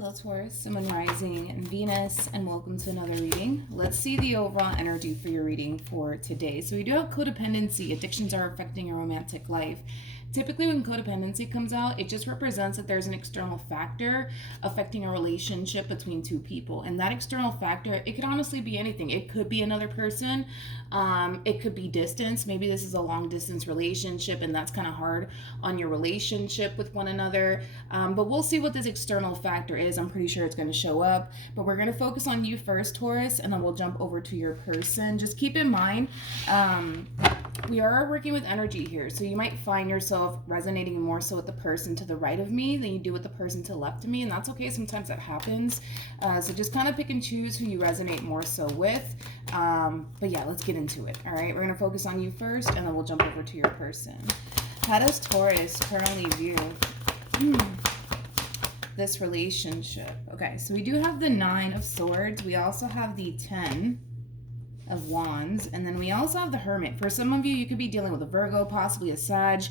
Hello Taurus, Sun, Moon, Rising, and Venus, and welcome to another reading. Let's see the overall energy for your reading for today. So we do have codependency. Addictions are affecting your romantic life. Typically when codependency comes out, it just represents that there's an external factor affecting a relationship between two people. And that external factor, it could honestly be anything. It could be another person. It could be distance. Maybe this is a long distance relationship and that's kind of hard on your relationship with one another. But we'll see what this external factor is. I'm pretty sure it's going to show up. But we're going to focus on you first, Taurus, and then we'll jump over to your person. Just keep in mind, we are working with energy here, so you might find yourself resonating more so with the person to the right of me than you do with the person to the left of me, and that's okay. Sometimes that happens. So just kind of pick and choose who you resonate more so with. But yeah, let's get into it. All right, we're going to focus on you first, and then we'll jump over to your person. How does Taurus currently view this relationship? Okay, so we do have the 9 of Swords. We also have the 10 of Wands, and then we also have the Hermit. For some of you, you could be dealing with a Virgo, possibly a Sag,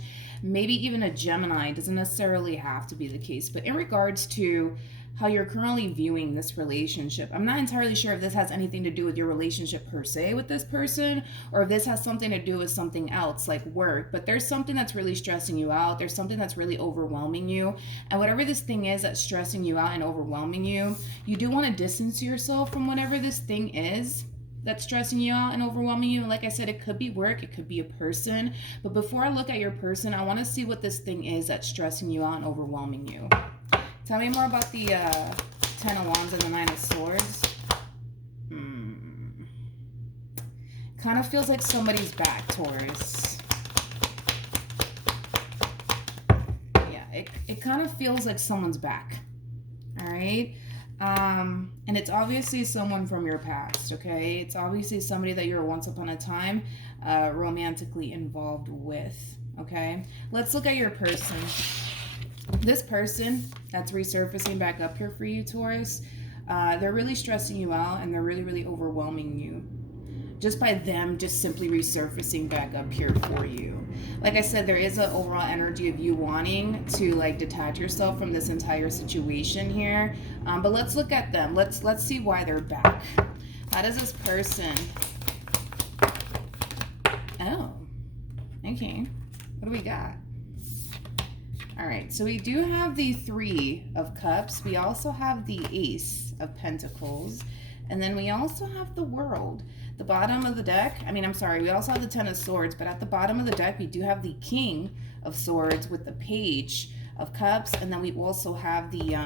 maybe even a Gemini. It doesn't necessarily have to be the case, but in regards to how you're currently viewing this relationship, I'm not entirely sure if this has anything to do with your relationship per se with this person, or if this has something to do with something else like work, but there's something that's really stressing you out. There's something that's really overwhelming you, and whatever this thing is that's stressing you out and overwhelming you, you do want to distance yourself from whatever this thing is that's stressing you out and overwhelming you. And like I said, it could be work, it could be a person. But before I look at your person, I want to see what this thing is that's stressing you out and overwhelming you. Tell me more about the 10 of Wands and the 9 of Swords. Kind of feels like somebody's back, Taurus. Yeah, it kind of feels like someone's back. All right. And it's obviously someone from your past, okay? It's obviously somebody that you were once upon a time romantically involved with, okay? Let's look at your person. This person that's resurfacing back up here for you, Taurus, they're really stressing you out and they're really, really overwhelming you just by them just simply resurfacing back up here for you. Like I said, there is an overall energy of you wanting to like detach yourself from this entire situation here. But let's look at them. Let's see why they're back. How does this person... Oh, okay. What do we got? All right, so we do have the 3 of Cups. We also have the Ace of Pentacles. And then we also have the World. The bottom of the deck, we also have the 10 of Swords, but at the bottom of the deck, we do have the King of Swords with the Page of Cups, and then we also have the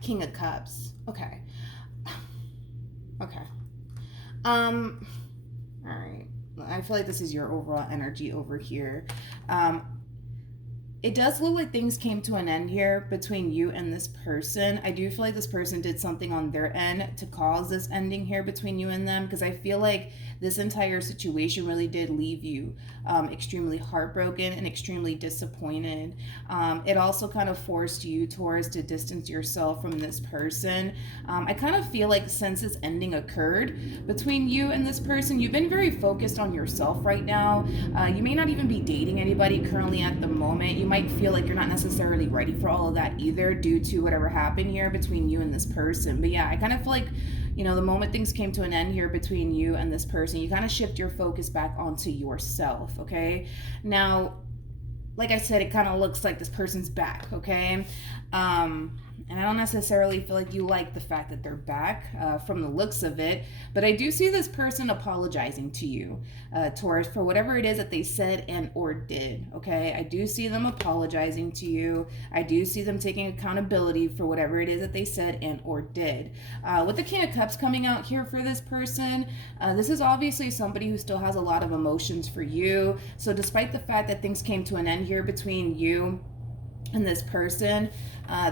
King of Cups. Okay. Okay. All right. I feel like this is your overall energy over here. It does look like things came to an end here between you and this person. I do feel like this person did something on their end to cause this ending here between you and them, because I feel like this entire situation really did leave you extremely heartbroken and extremely disappointed. It also kind of forced you, Taurus, to distance yourself from this person. I kind of feel like since this ending occurred between you and this person, you've been very focused on yourself right now. You may not even be dating anybody currently at the moment. You might feel like you're not necessarily ready for all of that either due to whatever happened here between you and this person. But yeah, I kind of feel like, you know, the moment things came to an end here between you and this person, you kind of shift your focus back onto yourself, okay? Now, like I said, it kind of looks like this person's back, okay? And I don't necessarily feel like you like the fact that they're back from the looks of it, but I do see this person apologizing to you, Taurus, for whatever it is that they said and or did, okay? I do see them apologizing to you. I do see them taking accountability for whatever it is that they said and or did. With the King of Cups coming out here for this person, this is obviously somebody who still has a lot of emotions for you. So despite the fact that things came to an end here between you and this person,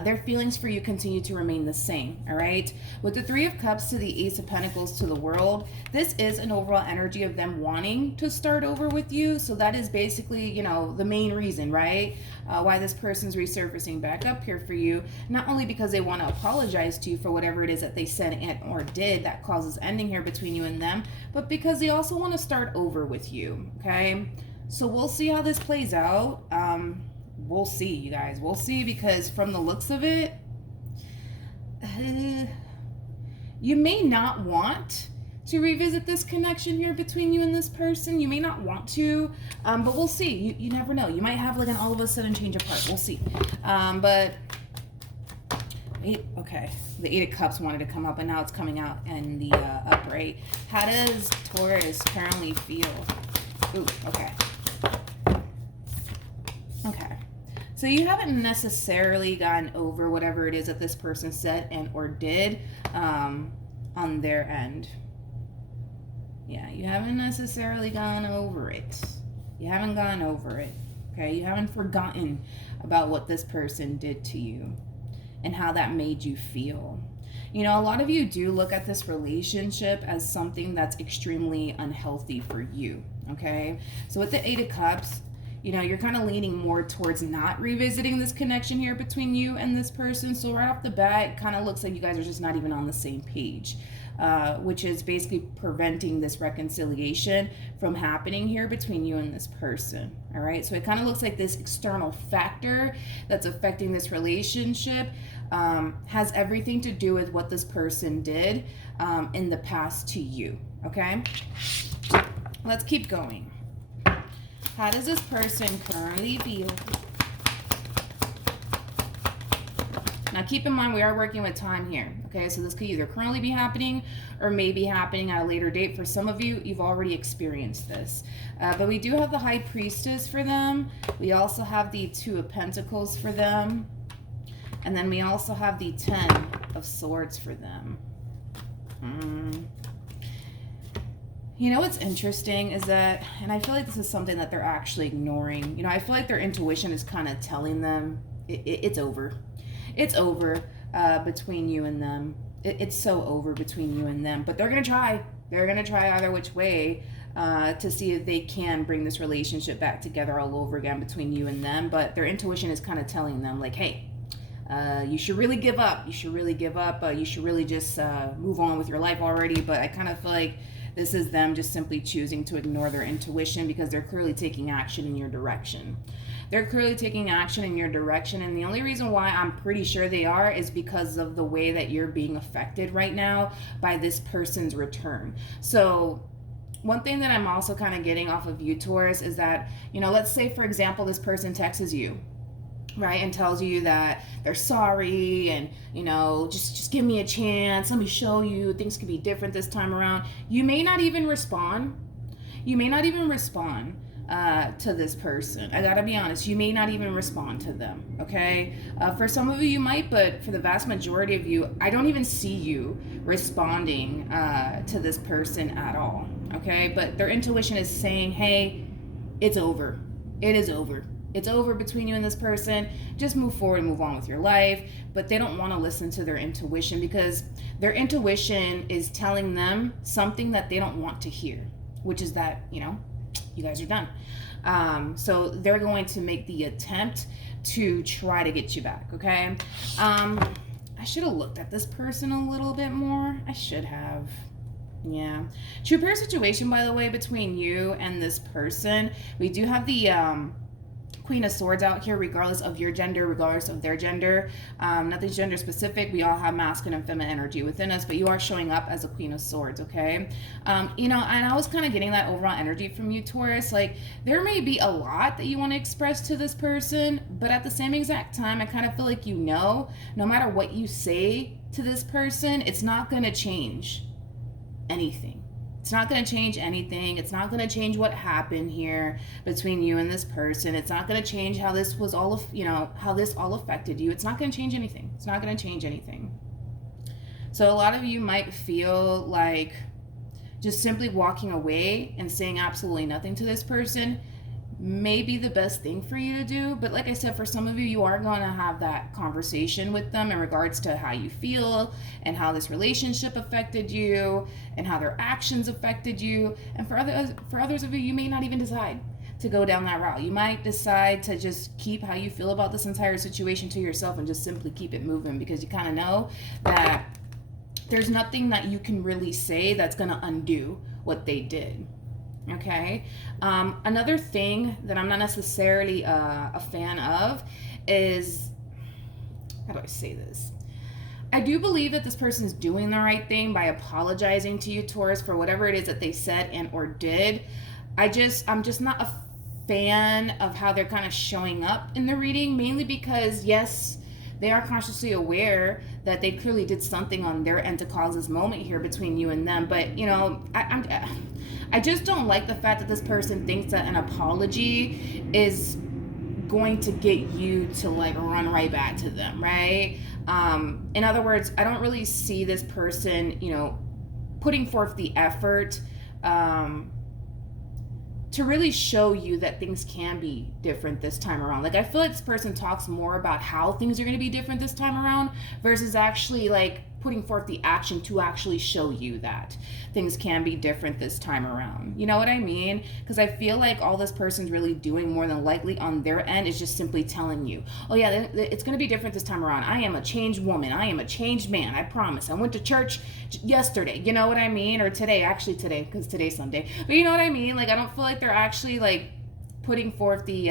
their feelings for you continue to remain the same, all right? With the 3 of Cups to the Ace of Pentacles to the World, this is an overall energy of them wanting to start over with you. So that is basically, you know, the main reason, right? Why this person's resurfacing back up here for you. Not only because they want to apologize to you for whatever it is that they said and or did that causes ending here between you and them, but because they also want to start over with you, okay? So we'll see how this plays out. We'll see, you guys. We'll see, because from the looks of it, you may not want to revisit this connection here between you and this person. You may not want to, but we'll see. You never know. You might have like an all of a sudden change of heart. We'll see. But okay, the Eight of Cups wanted to come up, but now it's coming out in the upright. How does Taurus currently feel? Ooh, okay. Okay. So you haven't necessarily gotten over whatever it is that this person said and or did on their end. Yeah, you haven't necessarily gone over it. You haven't gone over it. Okay, you haven't forgotten about what this person did to you and how that made you feel. You know, a lot of you do look at this relationship as something that's extremely unhealthy for you. Okay, so with the Eight of Cups, you know, you're kind of leaning more towards not revisiting this connection here between you and this person. So right off the bat, it kind of looks like you guys are just not even on the same page, which is basically preventing this reconciliation from happening here between you and this person. All right. So it kind of looks like this external factor that's affecting this relationship has everything to do with what this person did in the past to you. Okay. Let's keep going. How does this person currently feel? Now keep in mind we are working with time here. Okay, so this could either currently be happening or may be happening at a later date. For some of you, you've already experienced this. But we do have the High Priestess for them. We also have the Two of Pentacles for them. And then we also have the Ten of Swords for them. You know what's interesting is that, and I feel like this is something that they're actually ignoring. You know, I feel like their intuition is kind of telling them it's over. It's over between you and them. It's so over between you and them. But they're going to try. They're going to try either which way to see if they can bring this relationship back together all over again between you and them. But their intuition is kind of telling them like, hey, you should really give up. You should really give up. You should really just move on with your life already. But I kind of feel like this is them just simply choosing to ignore their intuition because they're clearly taking action in your direction. They're clearly taking action in your direction. And the only reason why I'm pretty sure they are is because of the way that you're being affected right now by this person's return. So one thing that I'm also kind of getting off of you, Taurus, is that, you know, let's say, for example, this person texts you, right, and tells you that they're sorry and, you know, just give me a chance, let me show you, things could be different this time around. You may not even respond. You may not even respond to this person. I gotta be honest, you may not even respond to them, okay? For some of you might, but for the vast majority of you, I don't even see you responding to this person at all, okay? But their intuition is saying, hey, it's over. It is over. It's over between you and this person. Just move forward and move on with your life. But they don't want to listen to their intuition because their intuition is telling them something that they don't want to hear, which is that, you know, you guys are done. So they're going to make the attempt to try to get you back, okay? I should have looked at this person a little bit more. I should have. Yeah. True pair situation, by the way, between you and this person. We do have the Queen of Swords out here, regardless of your gender, regardless of their gender. Nothing's gender specific. We all have masculine and feminine energy within us, but you are showing up as a Queen of Swords, okay? You know, and I was kind of getting that overall energy from you, Taurus. Like, there may be a lot that you want to express to this person, but at the same exact time, I kind of feel like, you know, no matter what you say to this person, it's not going to change anything. It's not going to change anything. It's not going to change what happened here between you and this person. It's not going to change how this was all, you know, how this all affected you. It's not going to change anything. It's not going to change anything. So a lot of you might feel like just simply walking away and saying absolutely nothing to this person may be the best thing for you to do. But like I said, for some of you, you are going to have that conversation with them in regards to how you feel and how this relationship affected you and how their actions affected you. And for others of you, you may not even decide to go down that route. You might decide to just keep how you feel about this entire situation to yourself and just simply keep it moving, because you kind of know that there's nothing that you can really say that's going to undo what they did. Okay. Another thing that I'm not necessarily a fan of is, how do I say this? I do believe that this person is doing the right thing by apologizing to you, Taurus, for whatever it is that they said and or did. I'm just not a fan of how they're kind of showing up in the reading, mainly because yes, they are consciously aware that they clearly did something on their end to cause this moment here between you and them. But I just don't like the fact that this person thinks that an apology is going to get you to like run right back to them, right? In other words, I don't really see this person, putting forth the effort to really show you that things can be different this time around. Like, I feel like this person talks more about how things are going to be different this time around versus actually like putting forth the action to actually show you that things can be different this time around. You know what I mean? Because I feel like all this person's really doing more than likely on their end is just simply telling you, oh yeah, it's going to be different this time around. I am a changed woman. I am a changed man. I promise. I went to church yesterday. You know what I mean? Or today, actually today, because today's Sunday. But you know what I mean? Like, I don't feel like they're actually like putting forth the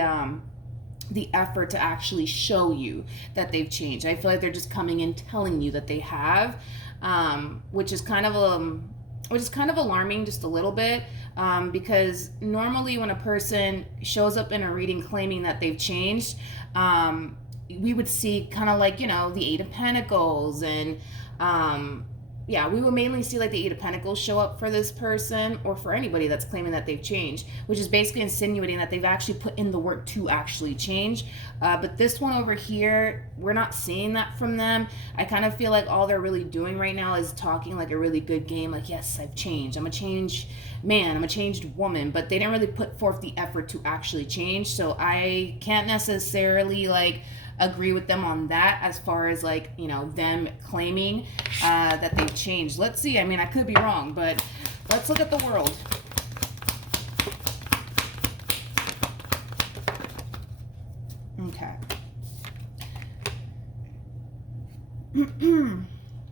effort to actually show you that they've changed. I feel like they're just coming in telling you that they have, which is kind of alarming just a little bit, because normally when a person shows up in a reading claiming that they've changed, we would see kind of like, the Eight of Pentacles and we would mainly see like the Eight of Pentacles show up for this person or for anybody that's claiming that they've changed, which is basically insinuating that they've actually put in the work to actually change. But this one over here, we're not seeing that from them. I kind of feel like all they're really doing right now is talking like a really good game. Like, yes, I've changed. I'm a changed man. I'm a changed woman. But they didn't really put forth the effort to actually change. So I can't necessarily like agree with them on that as far as like, them claiming that they've changed. Let's see. I mean, I could be wrong, but let's look at the world. Okay.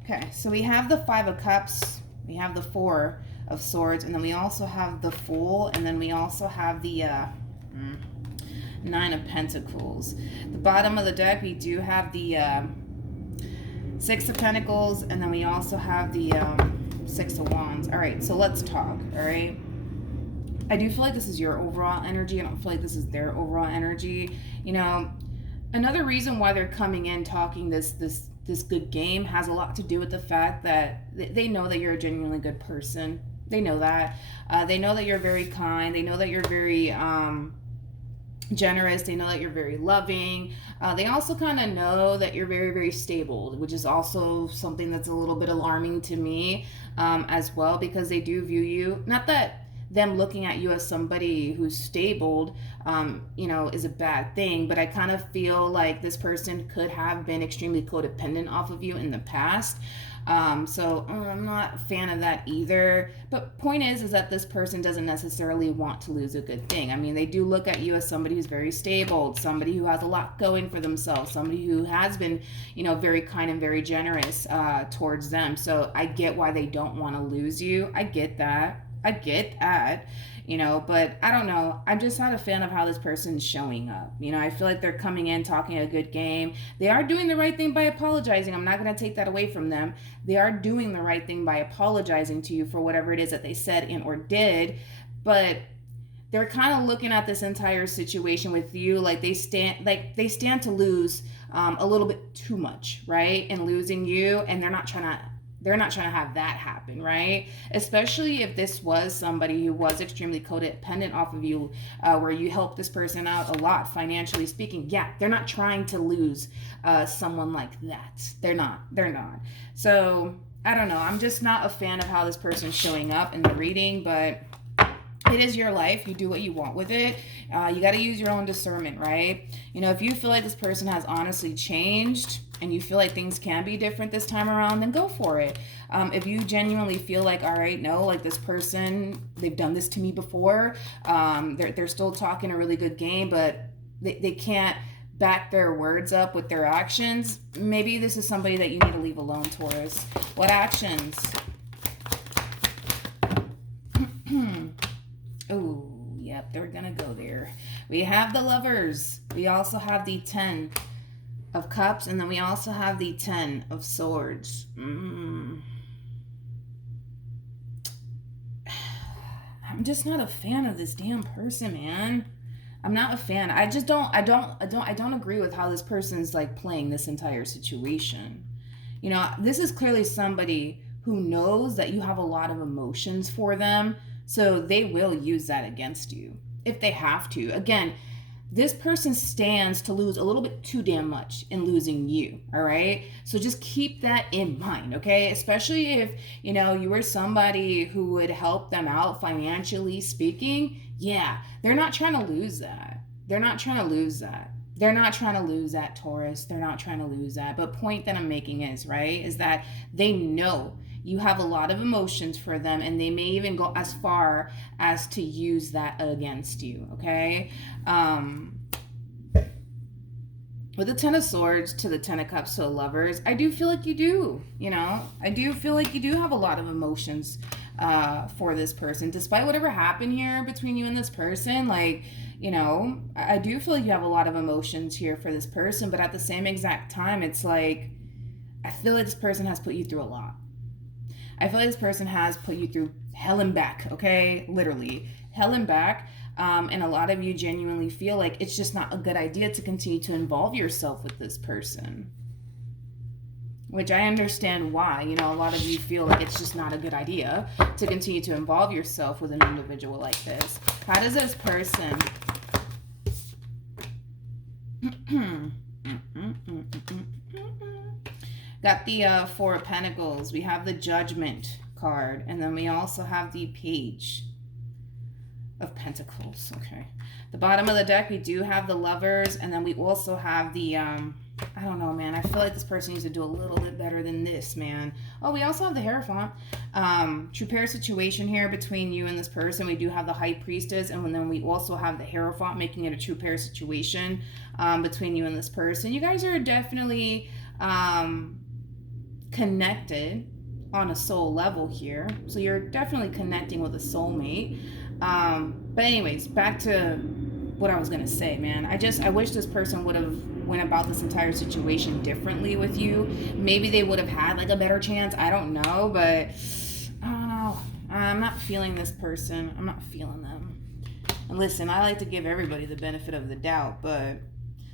Okay, so we have the Five of Cups, we have the Four of Swords, and then we also have the Fool, and then we also have the Nine of Pentacles. The bottom of the deck, we do have the Six of Pentacles, and then we also have the Six of Wands. All right, so let's talk, all right? I do feel like this is your overall energy. I don't feel like this is their overall energy. Another reason why they're coming in talking this good game has a lot to do with the fact that they know that you're a genuinely good person. They know that. They know that you're very kind. They know that you're very generous. They know that you're very loving. They also kind of know that you're very, very stable, which is also something that's a little bit alarming to me as well, because they do view you, not that them looking at you as somebody who's stable, is a bad thing, but I kind of feel like this person could have been extremely codependent off of you in the past. So I'm not a fan of that either. But point is that this person doesn't necessarily want to lose a good thing. I mean, they do look at you as somebody who's very stable, somebody who has a lot going for themselves, somebody who has been, very kind and very generous towards them. So I get why they don't want to lose you. I get that. But I don't know. I'm just not a fan of how this person's showing up. I feel like they're coming in talking a good game. They are doing the right thing by apologizing. I'm not going to take that away from them. They are doing the right thing by apologizing to you for whatever it is that they said and or did. But they're kind of looking at this entire situation with you like they stand to lose a little bit too much, right? And losing you, and they're not trying to have that happen, right? Especially if this was somebody who was extremely codependent off of you, where you helped this person out a lot, financially speaking. Yeah, they're not trying to lose someone like that. They're not. So, I don't know. I'm just not a fan of how this person's showing up in the reading, but it is your life. You do what you want with it. You got to use your own discernment, right? If you feel like this person has honestly changed and you feel like things can be different this time around, then go for it. If you genuinely feel like, all right, no, like this person, they've done this to me before. They're still talking a really good game, but they can't back their words up with their actions. Maybe this is somebody that you need to leave alone, Taurus. What actions? Oh, yep, they're gonna go there. We have the Lovers. We also have the 10 of Cups, and then we also have the Ten of Swords. I'm just not a fan of this damn person, man. I'm not a fan. I don't agree with how this person's like playing this entire situation. You know, this is clearly somebody who knows that you have a lot of emotions for them, so they will use that against you if they have to. Again, this person stands to lose a little bit too damn much in losing you, all right? So just keep that in mind, okay? Especially if, you know, you were somebody who would help them out financially speaking. Yeah, they're not trying to lose that. They're not trying to lose that. They're not trying to lose that, Taurus. They're not trying to lose that. But point that I'm making is, right, is that they know you have a lot of emotions for them, and they may even go as far as to use that against you, okay? With the Ten of Swords to the Ten of Cups to the Lovers, I do feel like you do, you know? I do feel like you do have a lot of emotions for this person. Despite whatever happened here between you and this person, like, you know, I do feel like you have a lot of emotions here for this person, but at the same exact time, it's like, I feel like this person has put you through a lot. I feel like this person has put you through hell and back, okay? Literally, hell and back. And a lot of you genuinely feel like it's just not a good idea to continue to involve yourself with this person. Which I understand why. You know, a lot of you feel like it's just not a good idea to continue to involve yourself with an individual like this. How does this person... Got the Four of Pentacles. We have the Judgment card. And then we also have the Page of Pentacles. Okay. The bottom of the deck, we do have the Lovers. And then we also have the... I don't know, man. I feel like this person needs to do a little bit better than this, man. Oh, we also have the Hierophant. True pair situation here between you and this person. We do have the High Priestess. And then we also have the Hierophant, making it a true pair situation between you and this person. You guys are definitely... connected on a soul level here, so you're definitely connecting with a soulmate. But anyways, back to what I was gonna say, man. I wish this person would have went about this entire situation differently with you. Maybe they would have had like a better chance. I don't know, but I don't know. I'm not feeling this person. I'm not feeling them. And listen, I like to give everybody the benefit of the doubt, but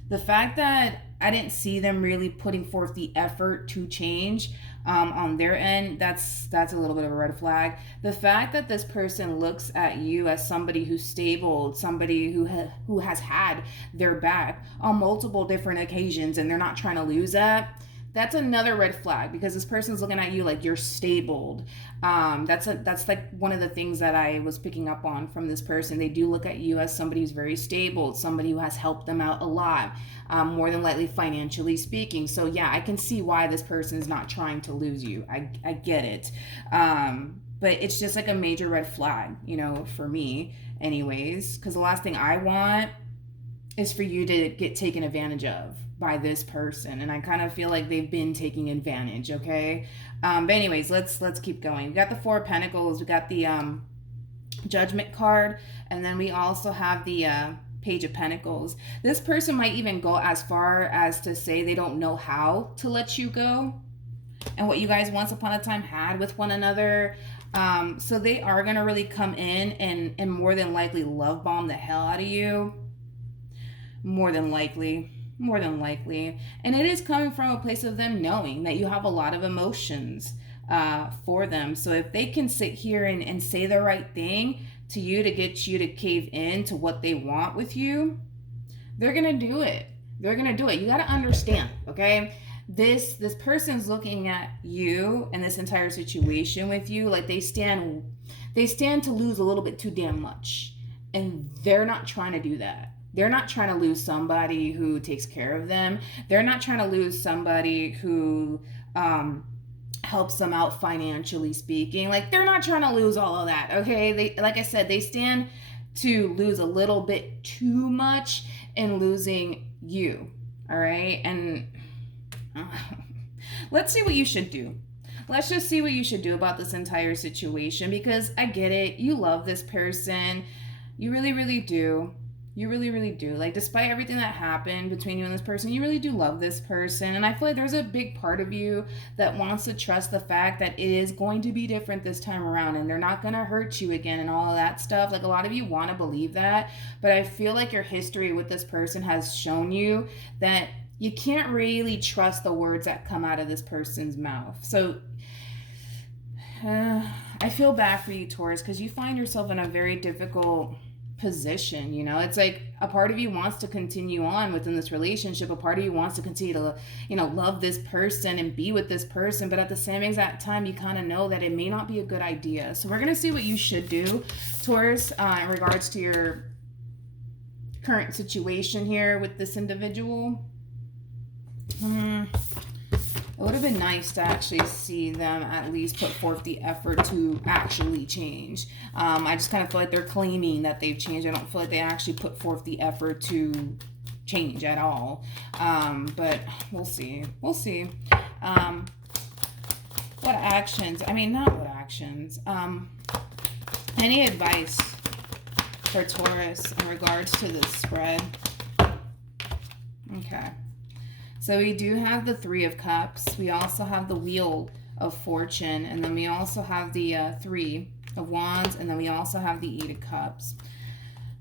the fact that I didn't see them really putting forth the effort to change on their end, that's a little bit of a red flag. The fact that this person looks at you as somebody who's stable, somebody who has had their back on multiple different occasions, and they're not trying to lose that, that's another red flag, because this person's looking at you like you're stabled. That's like one of the things that I was picking up on from this person. They do look at you as somebody who's very stable, somebody who has helped them out a lot, more than likely financially speaking. So yeah, I can see why this person is not trying to lose you. I get it. But it's just like a major red flag, you know, for me anyways, because the last thing I want is for you to get taken advantage of by this person, and I kind of feel like they've been taking advantage, okay? But anyways, let's keep going. We got the Four of Pentacles, we got the Judgment card, and then we also have the Page of Pentacles. This person might even go as far as to say they don't know how to let you go, and what you guys once upon a time had with one another. So they are gonna really come in and more than likely love bomb the hell out of you. More than likely. And it is coming from a place of them knowing that you have a lot of emotions for them. So if they can sit here and say the right thing to you to get you to cave in to what they want with you, they're gonna do it. You gotta understand, okay? This person's looking at you and this entire situation with you like they stand to lose a little bit too damn much, and they're not trying to do that. They're not trying to lose somebody who takes care of them. They're not trying to lose somebody who helps them out financially speaking. Like, they're not trying to lose all of that, okay? They, like I said, they stand to lose a little bit too much in losing you, all right? And let's see what you should do. Let's just see what you should do about this entire situation, because I get it. You love this person. You really, really do. You really, really do. Like, despite everything that happened between you and this person, you really do love this person. And I feel like there's a big part of you that wants to trust the fact that it is going to be different this time around and they're not going to hurt you again and all of that stuff. Like, a lot of you want to believe that. But I feel like your history with this person has shown you that you can't really trust the words that come out of this person's mouth. So, I feel bad for you, Taurus, because you find yourself in a very difficult position. It's like a part of you wants to continue on within this relationship. A part of you wants to continue to love this person and be with this person, but at the same exact time you kind of know that it may not be a good idea. So we're going to see what you should do, Taurus, in regards to your current situation here with this individual. It would have been nice to actually see them at least put forth the effort to actually change. I just kind of feel like they're claiming that they've changed. I don't feel like they actually put forth the effort to change at all. But we'll see. We'll see. What actions? I mean, not what actions. Any advice for Taurus in regards to this spread? Okay. So we do have the Three of Cups. We also have the Wheel of Fortune. And then we also have the Three of Wands. And then we also have the Eight of Cups.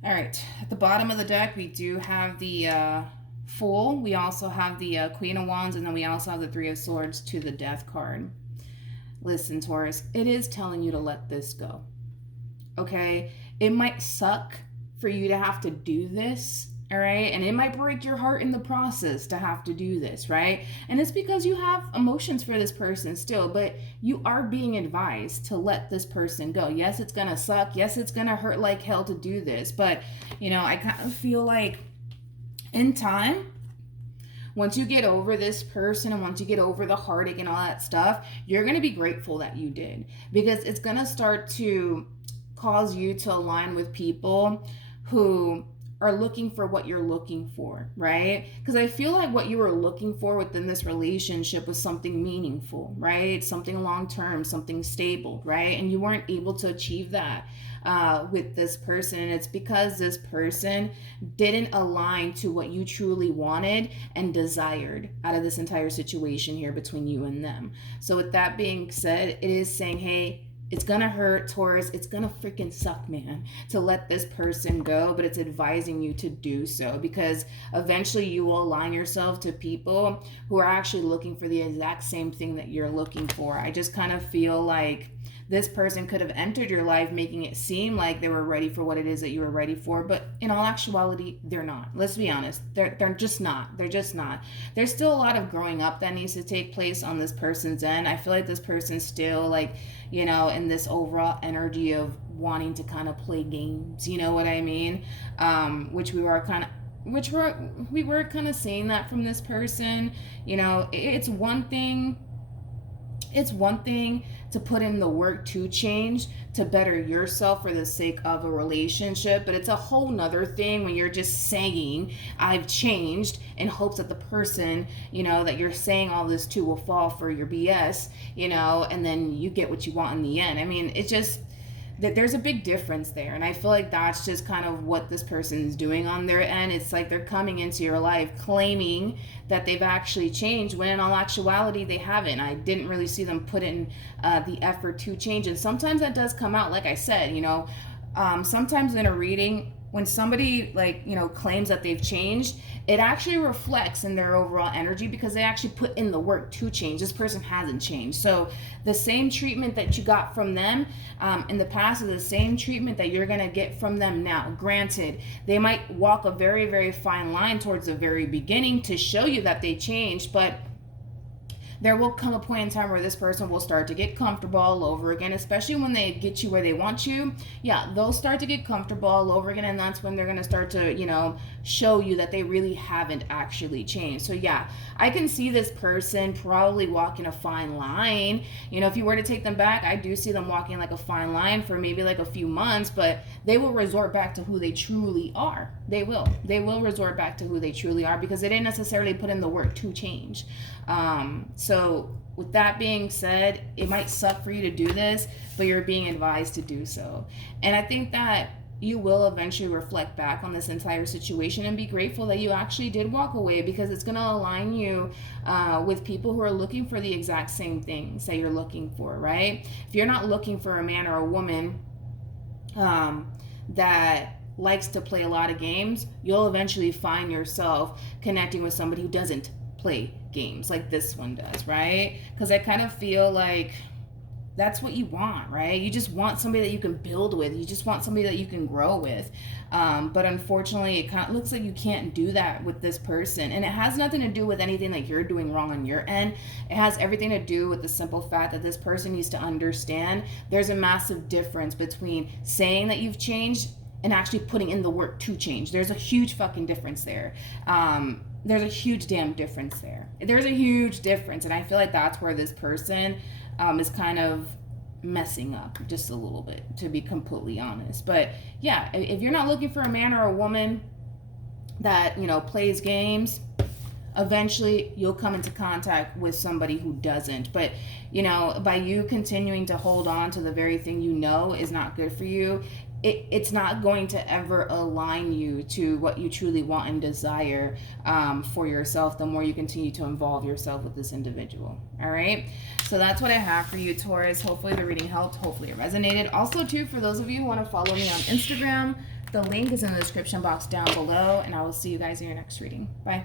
All right. At the bottom of the deck, we do have the Fool. We also have the Queen of Wands. And then we also have the Three of Swords to the Death card. Listen, Taurus, it is telling you to let this go. Okay? It might suck for you to have to do this. All right. And it might break your heart in the process to have to do this. Right. And it's because you have emotions for this person still, but you are being advised to let this person go. Yes, it's going to suck. Yes, it's going to hurt like hell to do this. But, I kind of feel like in time, once you get over this person and once you get over the heartache and all that stuff, you're going to be grateful that you did, because it's going to start to cause you to align with people who are looking for what you're looking for, right? Because I feel like what you were looking for within this relationship was something meaningful, right? Something long-term, something stable, right? And you weren't able to achieve that with this person. And it's because this person didn't align to what you truly wanted and desired out of this entire situation here between you and them. So with that being said, it is saying, hey, it's gonna hurt, Taurus. It's gonna freaking suck, man, to let this person go, but it's advising you to do so, because eventually you will align yourself to people who are actually looking for the exact same thing that you're looking for. I just kind of feel like this person could have entered your life making it seem like they were ready for what it is that you were ready for, but in all actuality, they're not. Let's be honest. They're just not. They're just not. There's still a lot of growing up that needs to take place on this person's end. I feel like this person's still in this overall energy of wanting to kind of play games, you know what I mean? Which we were kind of seeing that from this person. It's one thing to put in the work to change, to better yourself for the sake of a relationship, but it's a whole nother thing when you're just saying I've changed in hopes that the person that you're saying all this to will fall for your BS, and then you get what you want in the end. I mean, it just that there's a big difference there. And I feel like that's just kind of what this person's doing on their end. It's like they're coming into your life claiming that they've actually changed, when in all actuality they haven't. I didn't really see them put in the effort to change. And sometimes that does come out, like I said, sometimes in a reading, when somebody claims that they've changed, it actually reflects in their overall energy, because they actually put in the work to change. This person hasn't changed. So the same treatment that you got from them in the past is the same treatment that you're going to get from them now. Granted, they might walk a very, very fine line towards the very beginning to show you that they changed, but there will come a point in time where this person will start to get comfortable all over again, especially when they get you where they want you. Yeah, they'll start to get comfortable all over again, and that's when they're going to start to, show you that they really haven't actually changed. So yeah, I can see this person probably walking a fine line. If you were to take them back, I do see them walking like a fine line for maybe like a few months, but they will resort back to who they truly are. They will resort back to who they truly are, because they didn't necessarily put in the work to change. So with that being said, it might suck for you to do this, but you're being advised to do so. And I think that you will eventually reflect back on this entire situation and be grateful that you actually did walk away, because it's going to align you with people who are looking for the exact same things that you're looking for, right? If you're not looking for a man or a woman that likes to play a lot of games, you'll eventually find yourself connecting with somebody who doesn't play games like this one does, right? Because I kind of feel like that's what you want, right? You just want somebody that you can build with. You just want somebody that you can grow with. But unfortunately, it kind of looks like you can't do that with this person. And it has nothing to do with anything like you're doing wrong on your end. It has everything to do with the simple fact that this person needs to understand there's a massive difference between saying that you've changed and actually putting in the work to change. There's a huge fucking difference there. There's a huge damn difference there. There's a huge difference. And I feel like that's where this person is kind of messing up just a little bit, to be completely honest. But yeah, if you're not looking for a man or a woman that, you know, plays games, eventually you'll come into contact with somebody who doesn't. But, you know, by you continuing to hold on to the very thing you know is not good for you, it's not going to ever align you to what you truly want and desire for yourself the more you continue to involve yourself with this individual. All right, so that's what I have for you, Taurus. Hopefully the reading helped. Hopefully it resonated. Also, too, for those of you who want to follow me on Instagram, the link is in the description box down below, and I will see you guys in your next reading. Bye.